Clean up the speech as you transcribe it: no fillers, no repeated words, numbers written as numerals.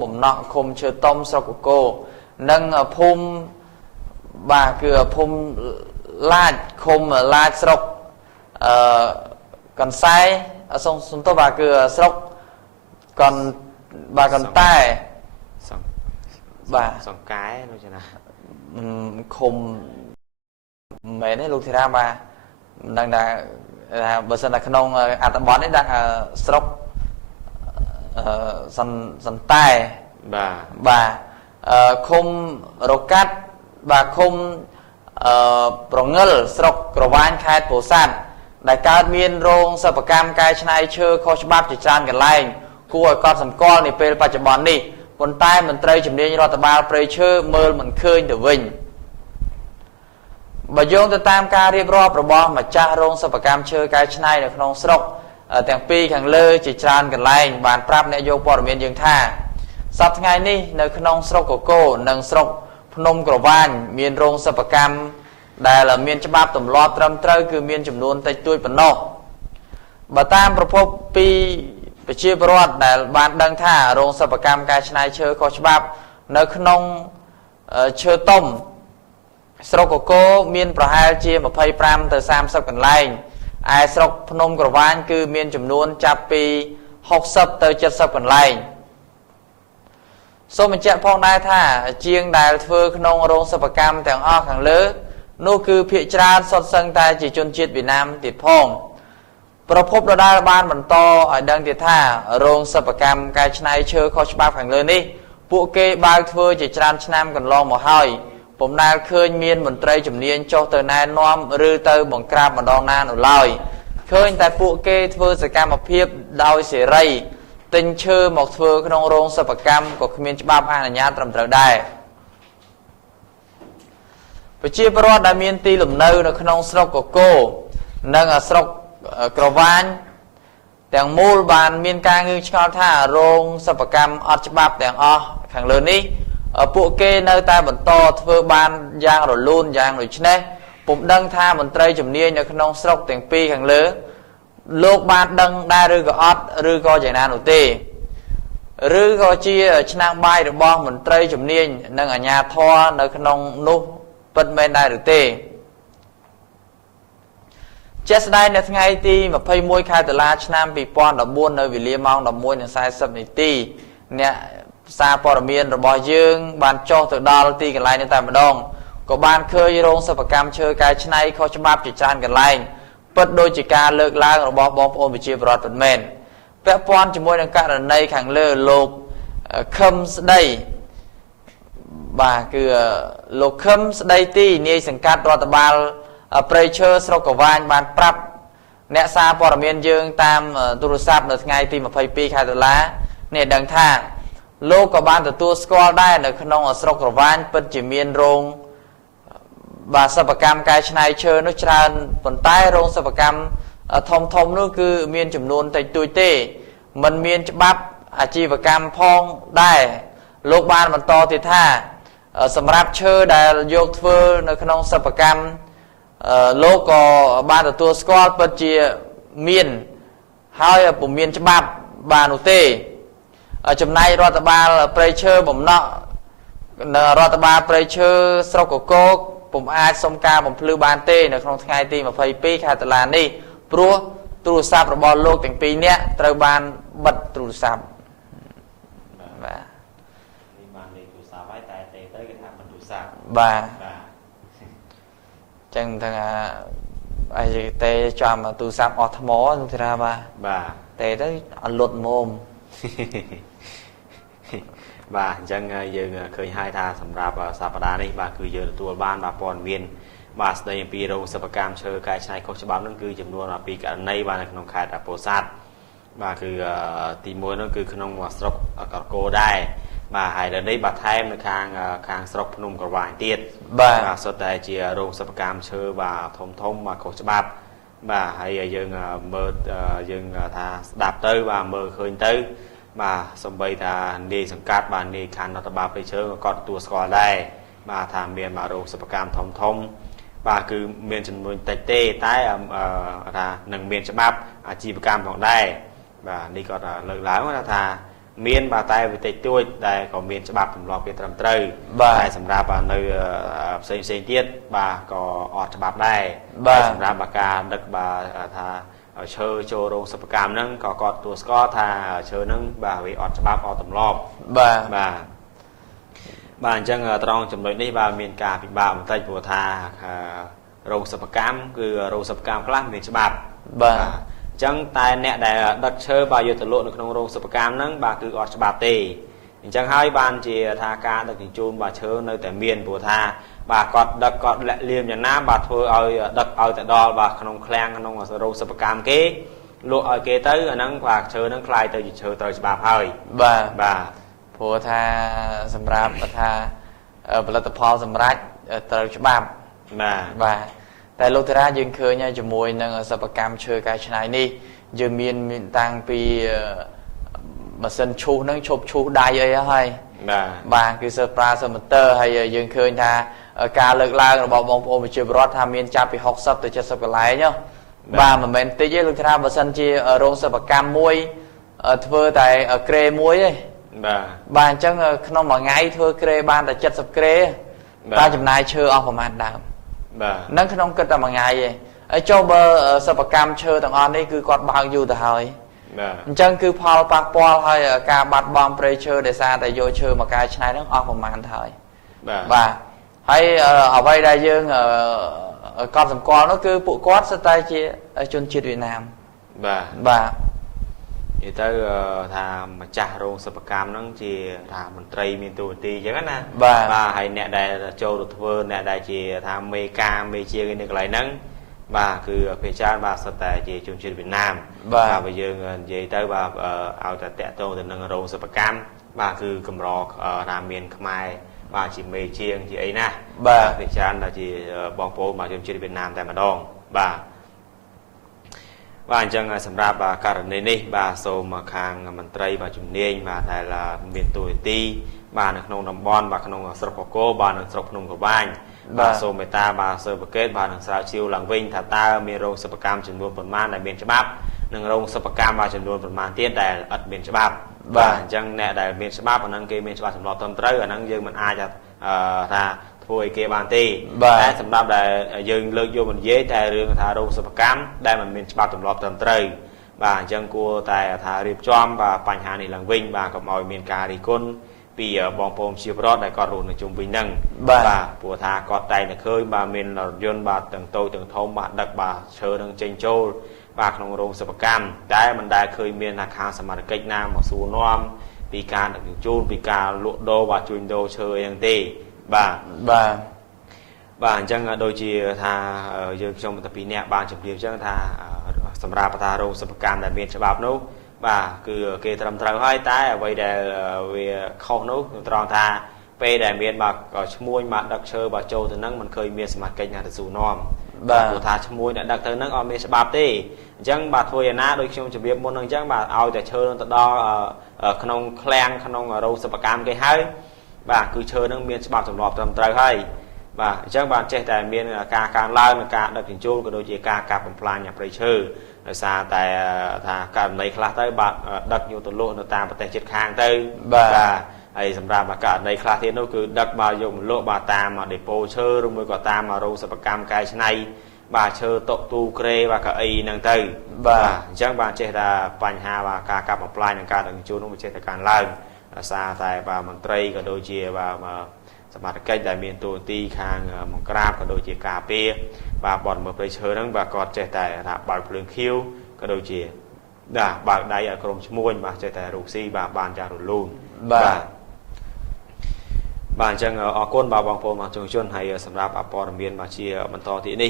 ผมเนาะคมเชื่อต้มสกโกนั่งพุ่มบาเกือพุ่มลาดคมลาดสกก่อนซ้ายส่งสุนทบาเกือสกก่อนบาก่อนใต้บาสองกายรู้จักนะคมเมนให้ลูกทีราบาดังดาบริษัทขนมอัตบอลนี่ดังสกสันใต้บาคมโรกัสบาคมปรองเงลสกกระวานคายโผสันได้การเมียนโรงสปกรรมกายชนายเชื่อข้อฉบับจิตจานกันไล่กู้กอดสำกอนี่เป็นปัจจุบันนี่บนใต้มันเตยจุดเดียนรัฐบาลเปรย์เชื่อเมื่อมันเคยเดือดวิ่งบะยงจะตามการเรียบรอบระบอบมาจ้าโรงสปกรรมเชื่อกายชนายในขนมสกแต่งปีขังเลือจิตจานกันไล่บานปรับในโยปอร์เมียนยังท่าสับไงนี่ในขนมสกโกโก้นังสกพนมกระวานเมียนโรงสปกรรมได้ละเมียนฉบับตุ่มรอบตรำเตยคือเมียนจำนวนไตตุยปนนกบะตามประพบปีไปเชื่อประวัติแต่บานดังท่าโรงสปกรรมกายชนายเชื่อข้อฉบับในขนมเชื่อต้มสกโกเมียนประหารเชียมาภัยปรามแต่30กันไล่ไอสกพนมกระวานคือเมียนจำนวนจับปี60เตย70กันไล่ส้มมันจะพองได้ท่าเจียงได้เฟือขนมโรงสปกรรมแต่งอ้อขังเลือนู่คือพิจารณาสดสังตายจีจนจิตวินามติดพองประพบเราได้บ้านบรรโตดังติดท่าโรงสปกรรมกายชนายเชื่อข้อฉบับขังเลือนี่พวกเกย์บางเฟือจีจารณามกันลองหมอหอยผมนายเคยเมียนบนเตยจุ่มเนียนโจเตอร์นายน้อมหรือเตอร์บังกราบมาดองนานอุลอยเคยแต่พวกเกย์เฟือสกรรมเพียบดาวเสรีติงเชื่อหมอกเฟือขนมโรงสปกรรมก็เมียนฉบับอาณาญาตรำเตอร์ได้ไปเชี่ยวประวัติได้เมียนตีหลุมเนื้อในขนมสกโก้นั่งสกกระวานแต่งมูลบานเมียนการเงินชาวท่าโรงสปกรรมอัจฉริยะแต่งอ้อขังเลือนี้พวกเกย์ในใต้บนโตเฟือบานยางหลุดลุ่นยางหลุดชนะผมดังท่าบนเตยจุ่มเนียในขนมสกแต่งปีขังเลือโลกบานดังได้หรือก็อัดหรือก็อย่างนั้นหนูตีหรือก็เชี่ยชนะใบหรือบอลบนเตยจุ่มเนียนั่งอัญญาทอในขนมนุเป็นเมนได้หรือเตเจสได้ในทั้งไงตีมาพายมวยคายตลาดชนะปีปอนดับบุญในวิลเลียมองดับมวยในสายสับนิตีเนี่ยซาปอร์เมียนระบอยยืงบานโจตึกดอลตีกันไล่ในแต่มาดองก็บานเคยโรงสปกรรมเชื่อกายชนะเขาฉบับจิตจานกันไล่เปิดโดยจิการเลิกล้างระบอบอมโอนไปเชียบรอดเป็นเมนแปะปอนจมวยในการในขังเลือโลกคำสได้บาคือโลกคำสได้ตีนี่สังกัดรัฐบาลเปรย์เชอร์สโลกวานบานปรับเนซาปอร์เมียนยืงตามตุรุซับในไงตีมาพายปีคาตลาเนี่ยดังท่าโลกกับบานตัวสกอลได้ในขนมสโลกวานเป็นจิเมียนโรงบาสปกรรมกายชนายเชอร์นุชราผลใต้โรงสปกรรมทอมนู่นคือเมียนจำนวนแต่ตุยเต้มันเมียนฉบับอาชีวกรรมพองได้โลกบานมันต่อติดท่าสำหรับเชอร์ได้ยกเฟือในขนมสปกรรมโลกก็บานตัวสกอลเป็นจีเมียนให้ผมเมียนฉบับบานุเต้จำนายรัฐบาลเปรย์เชอร์ผมเนาะรัฐบาลเปรย์เชอร์สโกโก้ผมอาจสมการผมพลือบานเต้ในครองไงตีมาไฟปีคาตลานี่ปลัวตุรุซับระบอลโลกแต่งปีเนี้ยตระบานบัดตุรุซับบ่าจังทางไอ้เตะจอมตุรุซับออทมอทุกท่าบ่าเตะได้หลุดโมมบ่าจังยังเคยให้ท่าสำหรับสัปดาห์นี้บ่าคือเยอะตัวบ้านบ่าปอนเวียนบ่าในปีโรงสปกรรมเชิงกายชายข้อฉบับนั่นคือจำนวนปีกันในบ้านในขนมขายแต่โปรซัดบ่าคือตีมวยนั่นคือขนมวัสดุกอโกได้บ่าให้เดินได้บ่าไทม์ในคางสระพนมกระวายเตี้ยบ่าสุดท้ายเจียโรงสปกรรมเชิงบ่าทมบ่าข้อฉบับบ่าให้ยังเมื่อยังท่าดับเตอร์บ่าเมื่อเคยเตอร์มาสมบัติในสังกัดบานในการรัฐบาลไปเชิญกอดตัวสกอร์ได้มาทำเมียนมาโรงสปกรรมทมบ่าคือเมียนจำนวนเต้ใต้หนึ่งเมียนฉบับอาชีพกรรมของได้บ่านี่ก็เลิกแล้วนะท่า មានបាទតែវិតិចទួចដែលក៏មានច្បាប់ទម្លាប់គេត្រឹមត្រូវតែសម្រាប់នៅផ្សេងទៀតបាទក៏អត់ច្បាប់ដែរតែសម្រាប់ការដឹកបាទថាឈើចូលរោងសិប្បកម្មហ្នឹងក៏គាត់ទទួលស្គាល់ថាឈើហ្នឹងបាទវាអត់ច្បាប់អត់ទម្លាប់បាទអញ្ចឹងត្រង់ចំណុចនេះបាទមានការពិបាកបន្តិចព្រោះថារោងសិប្បកម្មគឺរោងសិប្បកម្មខ្លះមានច្បាប់បាទអញ្ចឹងតែអ្នកដែលដឹកឈើបាទយកទៅលក់នៅក្នុងរោងសិប្បកម្មហ្នឹងបាទគឺអត់ច្បាប់ទេអញ្ចឹងហើយបានជាថាការដឹកជញ្ជូនបាទឈើនៅតែមានព្រោះថាបាទគាត់ដឹកគាត់លាក់លៀមយ៉ាងណាបាទធ្វើឲ្យដឹកឲ្យទៅដល់បាទក្នុងឃ្លាំងក្នុងរោងសិប្បកម្មគេលក់ឲ្យគេទៅអាហ្នឹងបាទឈើហ្នឹងคล้ายទៅជាឈើត្រូវច្បាប់ហើយបាទព្រោះថាសម្រាប់ថាផលិតផលសម្រាប់ត្រូវច្បាប់បាទតែលោកតារាយើងឃើញហើយជាមួយនឹងសិប្បកម្មឈើកែច្នៃនេះយើងមានតាំងពីម៉ាស៊ីនឈូសហ្នឹងឈប់ឈូសដៃអីហើយបាទគឺសិប្រើសម៉ូទ័រហើយយើងឃើញថាការលើកឡើងរបស់បងប្អូនប្រជាពលរដ្ឋថាមានចាប់ពី60ទៅ70កន្លែងបាទមិនមែនតិចទេលោកតារាបើសិនជារោងសិប្បកម្មមួយធ្វើតែក្រេមួយទេបាទអញ្ចឹងក្នុងមួយថ្ងៃធ្វើក្រេបានតែ70ក្រេតែចំណាយឈើអស់ប្រមាណដើមហ្នឹងក្នុងគិតតែមួយថ្ងៃឯងហើយចុះបើសិប្បកម្មឈើទាំងអស់នេះគឺគាត់បើកយូរទៅហើយអញ្ចឹងគឺផលប៉ះពាល់ហើយការបាត់បង់ព្រៃឈើដោយសារតែយកឈើមកកែច្នៃហ្នឹងអស់ប្រមាណទៅហើយបាទហើយអ្វីដែលយើងកត់សម្គាល់នោះគឺពួកគាត់ស្ទើរតែជាជនជាតិវៀតណាមបាទនិយាយទៅថាម្ចាស់រោងសិប្បកម្មហ្នឹងជាថាមន្ត្រីមានតួនាទីអញ្ចឹងណាបាទហើយអ្នកដែលចូលទៅធ្វើអ្នកដែលជាថាមេការមេជានៅកន្លែងហ្នឹងបាទគឺភាគច្រើនបាទសុទ្ធតែជាជនជាតិវៀតណាមបាទបើយើងនិយាយទៅបាទឲ្យតែតាក់ទងទៅនឹងរោងសិប្បកម្មបាទគឺកម្រថាមានខ្មែរបាទជាមេជាងជាអីណាបាទភាគច្រើនដែលជាបងប្អូនបាទជនជាតិវៀតណាមតែម្ដងបាទបាទអញ្ចឹងសម្រាប់ករណីនេះបាទសូមខាងមន្ត្រីបាទជំនាញបាទដែលមានតួនាទីបាទនៅក្នុងតំបន់បាទក្នុងស្រុកកកូបាទនៅស្រុកភ្នំក្រវាញបាទសូមមេត្តាបាទស៊ើបអង្កេតបាទនឹងស្រាវជ្រាវឡើងវិញថាតើមានរោងសិប្បកម្មចំនួនប៉ុន្មានដែលមានច្បាប់និងរោងសិប្បកម្មបាទចំនួនប៉ុន្មានទៀតដែលអត់មានច្បាប់បាទអញ្ចឹងអ្នកដែលមានច្បាប់អាហ្នឹងគេមានច្បាប់សម្រាប់ត្រឹមត្រូវអាហ្នឹងយើងមិនអាចថាធ្វើឲ្យគេបានទេតែសម្រាប់ដែលយើងលើកយកមកនិយាយតែរឿងថារោងសិប្បកម្មដែលមិនមានច្បាប់ទម្លាប់ត្រឹមត្រូវបាទអញ្ចឹងគួរតែថារៀបចំបាទបញ្ហានេះឡើងវិញបាទកុំឲ្យមានការរិះគន់ពីបងប្អូនជាប្រវត្តិដែលគាត់រស់នៅជុំវិញហ្នឹងបាទព្រោះថាគាត់តែងតែឃើញបាទមានរថយន្តបាទទាំងតូចទាំងធំបាទដឹកបាទឈើនឹងចេញចូលបាទក្នុងរោងសិប្បកម្មតែមិនដែលឃើញមានថាខាងសមាជិកណាមកសួរនាំពីការដឹកជញ្ជូនពីការលក់ដូរបាទជួញដូរឈើអីហ្នឹងទេបាទអញ្ចឹងដូចជាថាយើងខ្ញុំតែពីរនាក់បានជម្រាបអញ្ចឹងថាសម្រាប់ថារោងសិប្បកម្មដែលមានច្បាប់នោះបាទគឺគេត្រឹមត្រូវហើយតែអ្វីដែលវាខុសនោះត្រង់ថាពេលដែលមានបាទឈ្មួញបាទដឹកឈើបាទចូលទៅហ្នឹងមិនឃើញមានសមាជិកណាទៅសួរនាំបាទព្រោះថាឈ្មួញអ្នកដឹកទៅហ្នឹងអត់មានច្បាប់ទេអញ្ចឹងបាទធ្វើយ៉ាងណាដូចខ្ញុំជម្រាបមុនហ្នឹងអញ្ចឹងបាទឲ្យតែឈើទៅដល់ក្នុងឃ្លាំងក្នុងរោងសិប្បកម្មគេហើយបាទគឺឈើហ្នឹងមានច្បាប់ទម្លាប់ត្រឹមត្រូវហើយបាទអញ្ចឹងបាទចេះតែមានការកើនឡើងនិងការដឹកជញ្ជូនក៏ដូចជាការកាប់បំផ្លាញព្រៃឈើដោយសារតែថាករណីខ្លះទៅបាទដឹកយកទៅលក់នៅតាមប្រទេសជិតខាងទៅបាទហើយសម្រាប់ករណីខ្លះទៀតនោះគឺដឹកបាទយកមកលក់បាទតាមដេប៉ូឈើឬមួយក៏តាមរោងសិប្បកម្មកែច្នៃបាទឈើតុកទូក្រេបាទកៅអីហ្នឹងទៅបាទអញ្ចឹងបាទចេះតែបញ្ហាបាទការកាប់បំផ្លាញនិងការដឹកជញ្ជូននោះវាចេះតែកើនឡើងដោយសារតែបាទមន្ត្រីក៏ដូចជាបាទសមាជិកដែលមានតួនាទីខាងបង្ក្រាបក៏ដូចជាការពារបាទបទល្មើសព្រៃឈើហ្នឹងបាទគាត់ចេះតែថាបើកភ្លើងខៀវក៏ដូចជាបាទបើកដៃឲ្យក្រុមឈ្មួញបាទចេះតែរកស៊ីបាទបានយ៉ាងរលូនបាទអញ្ចឹងអរគុណបាទបងប្អូនមកជុំជនហើយសម្រាប់ព័ត៌មានបាទជាបន្តទៀតនេះ